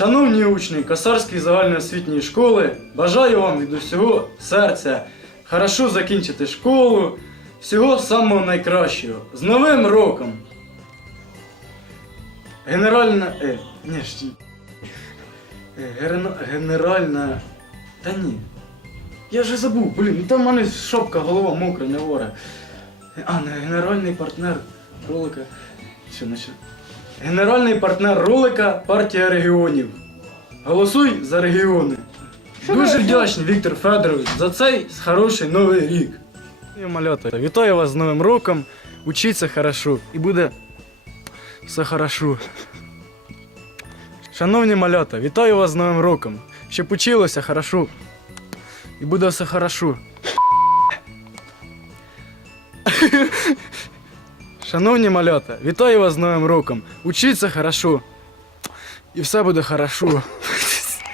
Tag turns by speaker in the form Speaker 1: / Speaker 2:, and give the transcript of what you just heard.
Speaker 1: Шановні учні Косарської загальноосвітньої школи, бажаю вам від усього серця хорошо закінчити школу, всього самого найкращого. З Новим роком! Генеральна. Е, ні, ж е, герно- генеральна. Та ні. Я вже забув, блін, ну там в мене шопка, голова мокра, не вора. А, не генеральний партнер ролика. Що, значить? Генеральний партнер ролика партія регіонів. Голосуй за регіони. Дуже вдячний, Віктор Федорович, за цей хороший новий рік. Малята, вітаю вас з Новим роком. Учіться хорошо і буде все хорошо. Шановні малята, вітаю вас з Новим роком. Щоб училося хорошо. І буде все хорошо. Шановні малята, вітаю вас з Новим роком. Учіться хорошо. І все буде хорошо.